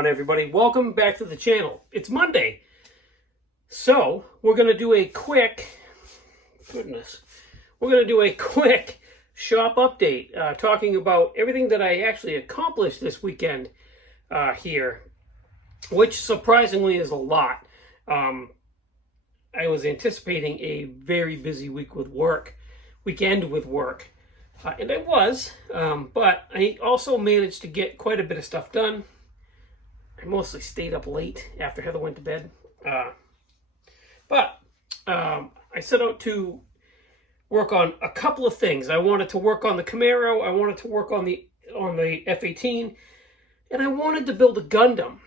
on, everybody? Welcome back to the channel. It's Monday. So, we're going to do a quick shop update, talking about everything that I actually accomplished this weekend here, which surprisingly is a lot. I was anticipating a very busy weekend with work. And I was, but I also managed to get quite a bit of stuff done. I mostly stayed up late after Heather went to bed. But I set out to work on a couple of things. I wanted to work on the Camaro, I wanted to work on the F-18, and I wanted to build a Gundam.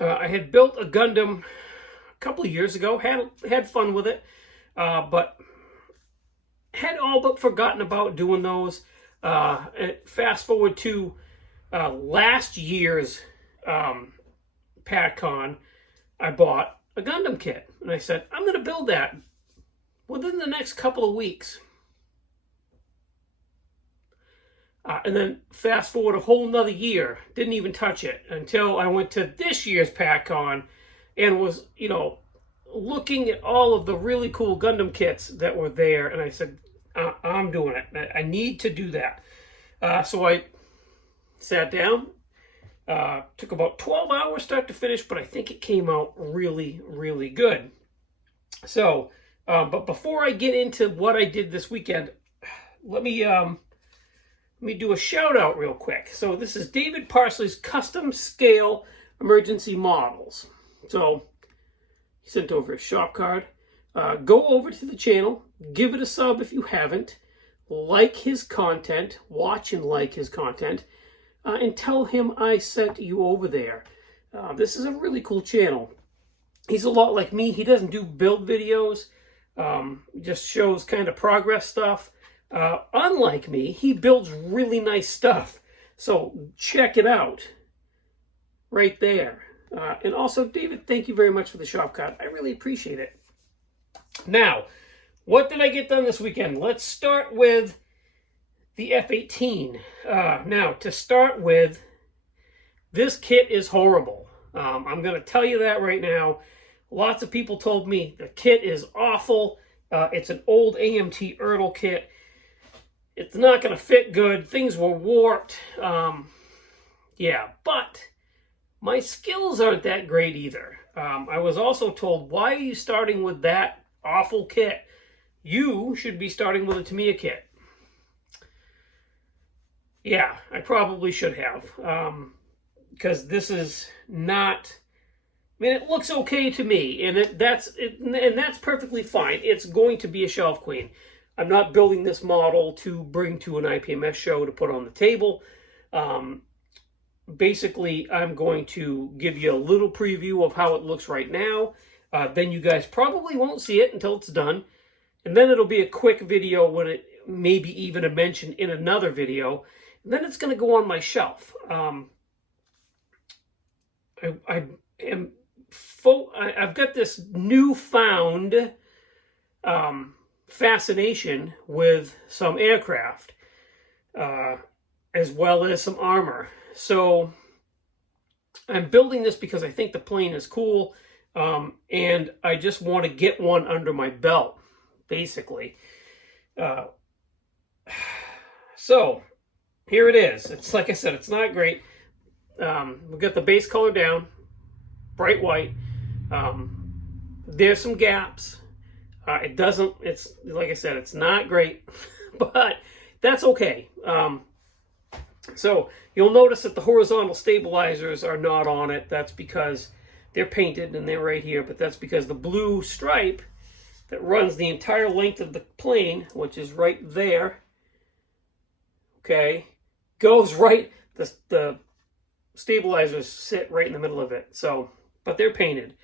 I had built a Gundam a couple of years ago, had fun with it, but had all but forgotten about doing those. Fast forward to last year's PatCon, I bought a Gundam kit, and I said, I'm going to build that within the next couple of weeks. And then fast forward a whole nother year, didn't even touch it until I went to this year's PatCon and was, looking at all of the really cool Gundam kits that were there, and I said, I'm doing it. I need to do that. So I sat down. Took about 12 hours start to finish, but I think it came out really, really good. So, but before I get into what I did this weekend, let me do a shout out real quick. So this is David Parsley's Custom Scale Emergency Models. So he sent over a shop card. Go over to the channel, give it a sub if you haven't, like his content, watch and like his content, and tell him I sent you over there. This is a really cool channel. He's a lot like me. He doesn't do build videos, just shows kind of progress stuff. Unlike me, he builds really nice stuff. So check it out right there. And also, David, thank you very much for the shop card. I really appreciate it. Now, what did I get done this weekend? Let's start with the F-18. Now, to start with, this kit is horrible. I'm going to tell you that right now. Lots of people told me the kit is awful. It's an old AMT Ertl kit. It's not going to fit good. Things were warped. Yeah, but my skills aren't that great either. I was also told, why are you starting with that awful kit? You should be starting with a Tamiya kit. Yeah, I probably should have, because this is not. I mean, it looks okay to me, and that's perfectly fine. It's going to be a shelf queen. I'm not building this model to bring to an IPMS show to put on the table. Basically, I'm going to give you a little preview of how it looks right now. Then you guys probably won't see it until it's done. And then it'll be a quick video when it maybe even a mention in another video. And then it's going to go on my shelf. I've got this newfound fascination with some aircraft, as well as some armor. So I'm building this because I think the plane is cool. And I just want to get one under my belt, basically. So here it is. It's like I said, it's not great. We've got the base color down, bright white. There's some gaps. It's like I said, it's not great, but that's okay. So you'll notice that the horizontal stabilizers are not on it. That's because they're painted and they're right here, but that's because the blue stripe that runs the entire length of the plane, which is right there, okay, goes right, the stabilizers sit right in the middle of it. So, but they're painted.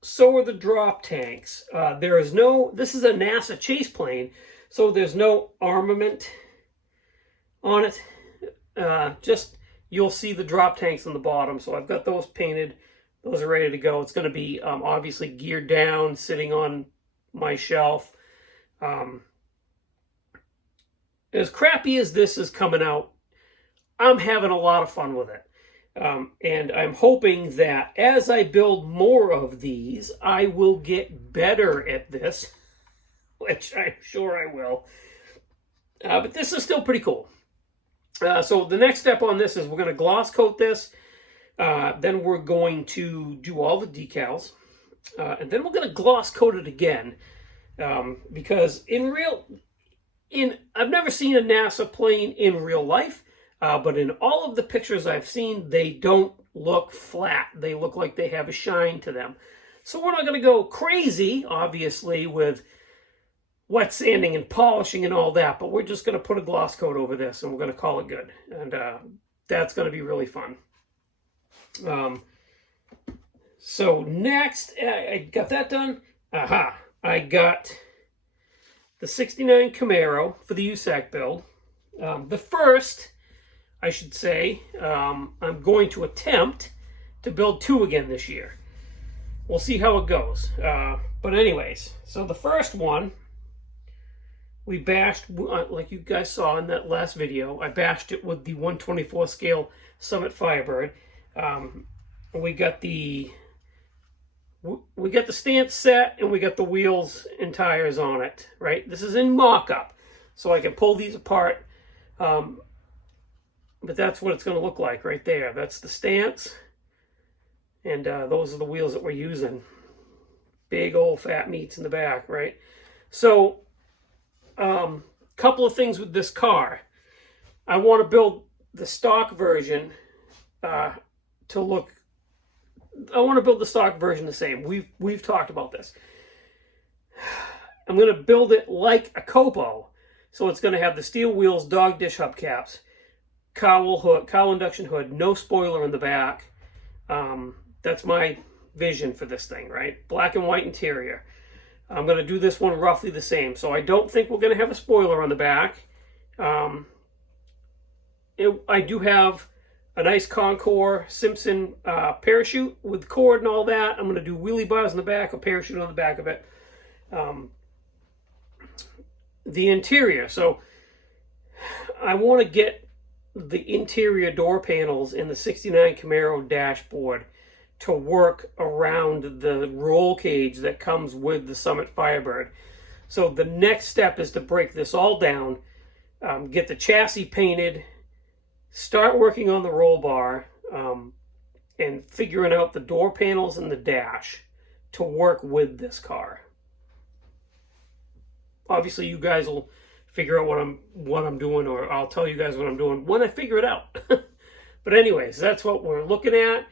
So are the drop tanks. This is a NASA chase plane, so there's no armament on it. You'll see the drop tanks on the bottom. So I've got those painted. Those are ready to go. It's going to be obviously geared down, sitting on my shelf. As crappy as this is coming out, I'm having a lot of fun with it. And I'm hoping that as I build more of these, I will get better at this, which I'm sure I will. But this is still pretty cool. So the next step on this is we're going to gloss coat this. Then we're going to do all the decals. And then we're going to gloss coat it again. Because I've never seen a NASA plane in real life. But in all of the pictures I've seen, they don't look flat. They look like they have a shine to them. So we're not going to go crazy, obviously, with wet sanding and polishing and all that. But we're just going to put a gloss coat over this, and we're going to call it good. And that's going to be really fun. So next, I got that done. I got the 69 Camaro for the USAC build. The first... I should say, I'm going to attempt to build 2 again this year. We'll see how it goes. But anyways, so the first one, we bashed, like you guys saw in that last video, I bashed it with the 124 scale Summit Firebird. We got the stance set, and we got the wheels and tires on it, right? This is in mock-up, so I can pull these apart. But that's what it's going to look like right there. That's the stance. And those are the wheels that we're using. Big old fat meats in the back, right? So, couple of things with this car. I want to build the stock version I want to build the stock version the same. We've talked about this. I'm going to build it like a Copo. So it's going to have the steel wheels, dog dish hubcaps, cowl induction hood, no spoiler in the back. That's my vision for this thing, right? Black and white interior. I'm going to do this one roughly the same. So I don't think we're going to have a spoiler on the back. I do have a nice Concord Simpson parachute with cord and all that. I'm going to do wheelie bars in the back, a parachute on the back of it. The interior. So I want to get the interior door panels in the 69 Camaro dashboard to work around the roll cage that comes with the Summit Firebird. So the next step is to break this all down, get the chassis painted, start working on the roll bar, and figuring out the door panels and the dash to work with this car. Obviously, you guys will figure out what I'm doing, or I'll tell you guys what I'm doing when I figure it out. But anyways, that's what we're looking at.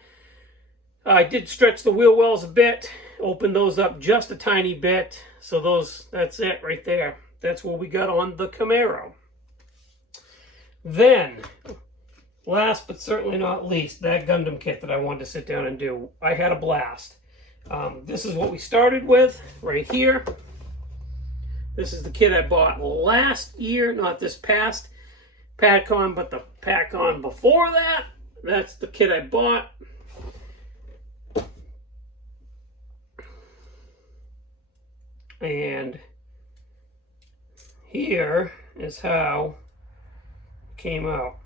I did stretch the wheel wells a bit, open those up just a tiny bit. So that's it right there. That's what we got on the Camaro. Then, last but certainly not least, that Gundam kit that I wanted to sit down and do. I had a blast. This is what we started with right here. This is the kit I bought last year, not this past PACON, but the PACON before that. That's the kit I bought. And here is how it came out.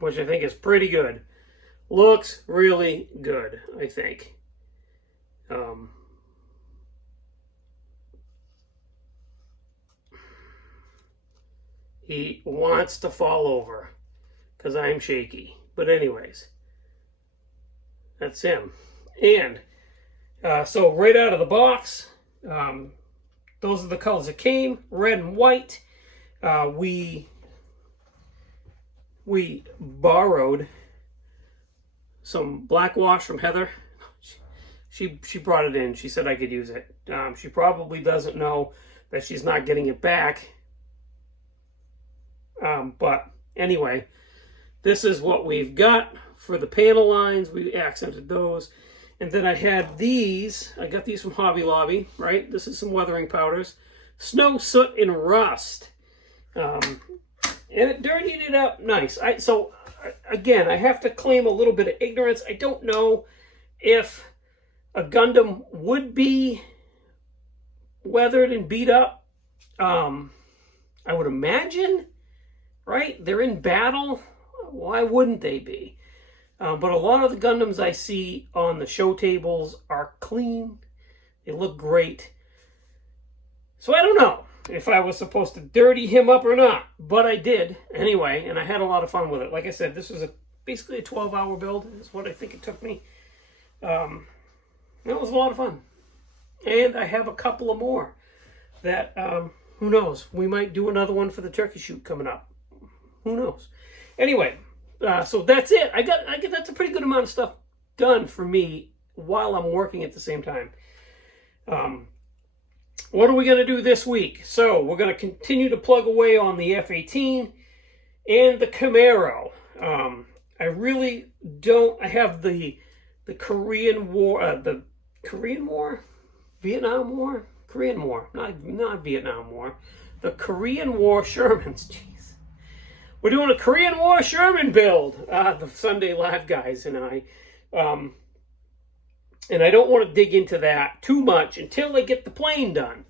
Which I think is pretty good. Looks really good, I think. He wants to fall over because I'm shaky. But anyways, that's him. And so right out of the box, those are the colors that came, red and white. We borrowed some black wash from Heather. She brought it in. She said I could use it. She probably doesn't know that she's not getting it back. But anyway, this is what we've got for the panel lines. We accented those. And then I had these. I got these from Hobby Lobby, right? This is some weathering powders. Snow, soot, and rust. And it dirtied it up nice. So again, I have to claim a little bit of ignorance. I don't know if a Gundam would be weathered and beat up. I I would imagine, right? They're in battle. Why wouldn't they be? But a lot of the Gundams I see on the show tables are clean. They look great. So I don't know if I was supposed to dirty him up or not, but I did anyway, and I had a lot of fun with it. Like I said, this was basically a 12-hour build is what I think it took me. It was a lot of fun. And I have a couple of more that, who knows, we might do another one for the turkey shoot coming up. Who knows? Anyway, so that's it. I get that's a pretty good amount of stuff done for me while I'm working at the same time. What are we going to do this week? So we're going to continue to plug away on the F-18 and the Camaro. I really don't. I have the Korean War, Vietnam War, Korean War, not Vietnam War, the Korean War Shermans. Jeez, we're doing a Korean War Sherman build. The Sunday Live guys and I. And I don't want to dig into that too much until they get the plane done.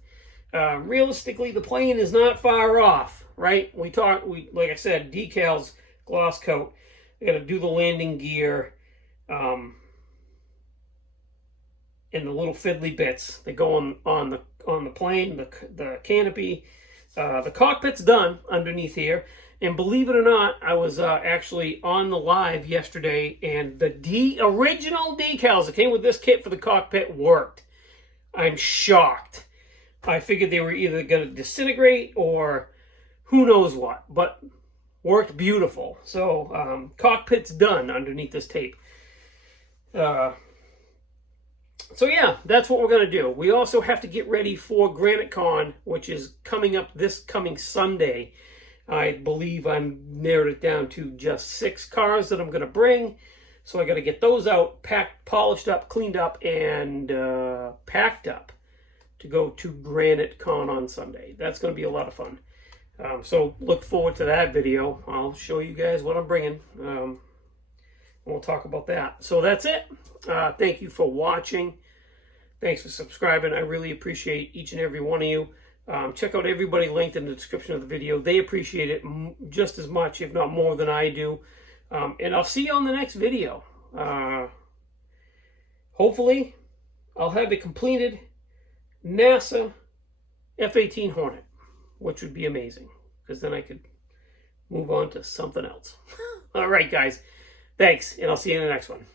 Realistically, the plane is not far off, right? Like I said, decals, gloss coat. I got to do the landing gear, and the little fiddly bits that go on the plane, the canopy. The cockpit's done underneath here. And believe it or not, I was actually on the live yesterday, and the original decals that came with this kit for the cockpit worked. I'm shocked. I figured they were either going to disintegrate or who knows what, but worked beautiful. So cockpit's done underneath this tape. So yeah, that's what we're going to do. We also have to get ready for Granite Con, which is coming up this coming Sunday. I believe I'm narrowed it down to just 6 cars that I'm going to bring. So I got to get those out, packed, polished up, cleaned up, and packed up to go to Granite Con on Sunday. That's going to be a lot of fun. So look forward to that video. I'll show you guys what I'm bringing. And we'll talk about that. So that's it. Thank you for watching. Thanks for subscribing. I really appreciate each and every one of you. Check out everybody linked in the description of the video. They appreciate it just as much, if not more, than I do. And I'll see you on the next video. Hopefully, I'll have a completed NASA F-18 Hornet, which would be amazing, because then I could move on to something else. All right, guys. Thanks, and I'll see you in the next one.